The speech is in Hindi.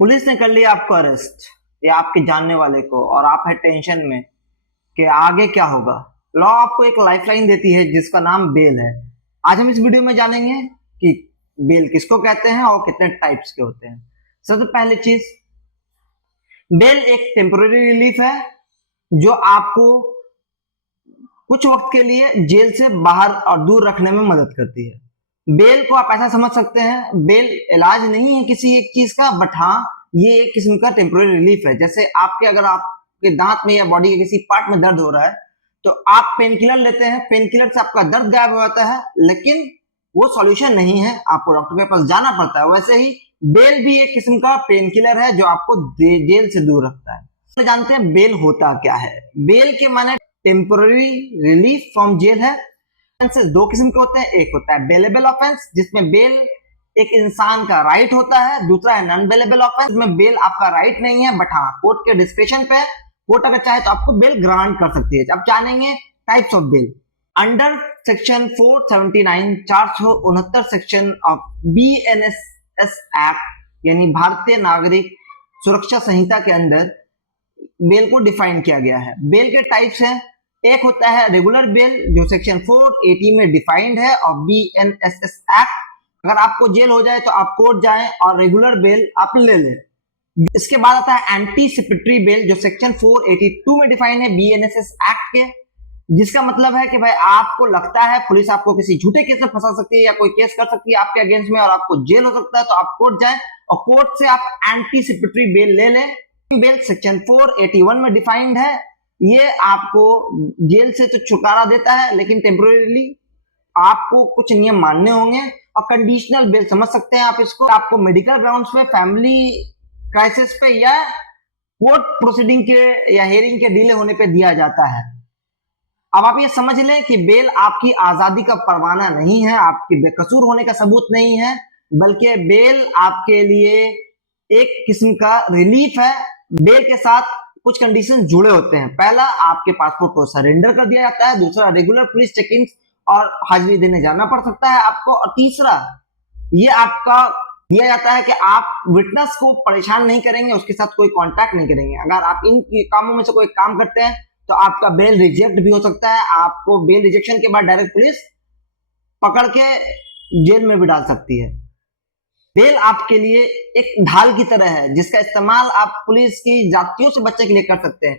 पुलिस ने कर लिया आपको अरेस्ट या आपके जानने वाले को और आप है टेंशन में कि आगे क्या होगा। लॉ आपको एक लाइफलाइन देती है जिसका नाम बेल है। आज हम इस वीडियो में जानेंगे कि बेल किसको कहते हैं और कितने टाइप्स के होते हैं। सबसे पहले चीज, बेल एक टेम्पोररी रिलीफ है जो आपको कुछ वक्त के लिए जेल से बाहर और दूर रखने में मदद करती है। बेल को आप ऐसा समझ सकते हैं, बेल इलाज नहीं है किसी एक चीज का, बट हाँ ये एक किस्म का टेम्पोररी रिलीफ है। जैसे आपके अगर आपके दांत में या बॉडी के किसी पार्ट में दर्द हो रहा है तो आप पेन किलर लेते हैं, पेन किलर से आपका दर्द गायब हो जाता है, लेकिन वो सॉल्यूशन नहीं है, आपको डॉक्टर के पास जाना पड़ता है। वैसे ही बेल भी एक किस्म का पेन किलर है जो आपको जेल से दूर रखता है। तो जानते हैं बेल होता क्या है। बेल के माने टेम्पोररी रिलीफ फ्रॉम जेल है। ऑफेंसेस दो किस्म के होते हैं, एक होता है बेलेबल ऑफेंस जिसमें बेल एक इंसान का राइट होता है, दूसरा है नॉन बेलेबल ऑफेंस में बेल आपका राइट नहीं है, बट हाँ कोर्ट के डिस्क्रिप्शन पे कोर्ट अगर चाहे तो आपको बेल ग्रांट कर सकती है। अब जानेंगे types of bail. Under section 479 469 section of BNSS act यानी भारतीय नागरिक सुरक्षा संहिता के अंदर बेल को डिफाइन किया गया है। बेल के टाइप्स हैं, एक होता है रेगुलर बेल जो सेक्शन 480 में डिफाइंड है और BNSS एक्ट। अगर आपको जेल हो जाए तो आप कोर्ट जाएं और रेगुलर बेल आप ले लें। इसके बाद आता है एंटीसिपेटरी बेल जो सेक्शन 482 में डिफाइन है BNSS एक्ट के, जिसका मतलब है कि भाई आपको लगता है पुलिस आपको किसी झूठे केस में फंसा सकती है या कोई केस कर सकती है आपके अगेंस्ट में और आपको जेल हो सकता है, तो आप कोर्ट जाएं और कोर्ट से आप एंटीसिपेटरी बेल ले लें। बेल सेक्शन 481 में डिफाइंड है, ये आपको जेल से तो छुटकारा देता है लेकिन टेम्पोरेरीली आपको कुछ नियम मानने होंगे। और कंडीशनल बेल समझ सकते हैं आप इसको, आपको मेडिकल ग्राउंड्स पे, फैमिली क्राइसिस पे या कोर्ट प्रोसीडिंग के या हियरिंग के डिले होने पे दिया जाता है। अब आप ये समझ लें कि बेल आपकी आजादी का परवाना नहीं है, आपकी बेकसूर होने का सबूत नहीं है, बल्कि बेल आपके लिए एक किस्म का रिलीफ है। बेल के साथ कुछ कंडीशन जुड़े होते हैं। पहला, आपके पासपोर्ट को सरेंडर कर दिया जाता है। दूसरा, रेगुलर पुलिस चेकिंग और हाजिरी देने जाना पड़ सकता है आपको। और तीसरा, ये आपका दिया जाता है कि आप विटनेस को परेशान नहीं करेंगे, उसके साथ कोई कांटेक्ट नहीं करेंगे। अगर आप इन कामों में से कोई काम करते हैं तो आपका बेल रिजेक्ट भी हो सकता है। आपको बेल रिजेक्शन के बाद डायरेक्ट पुलिस पकड़ के जेल में भी डाल सकती है। बेल आपके लिए एक ढाल की तरह है जिसका इस्तेमाल आप पुलिस की जातियों से बचने के लिए कर सकते हैं।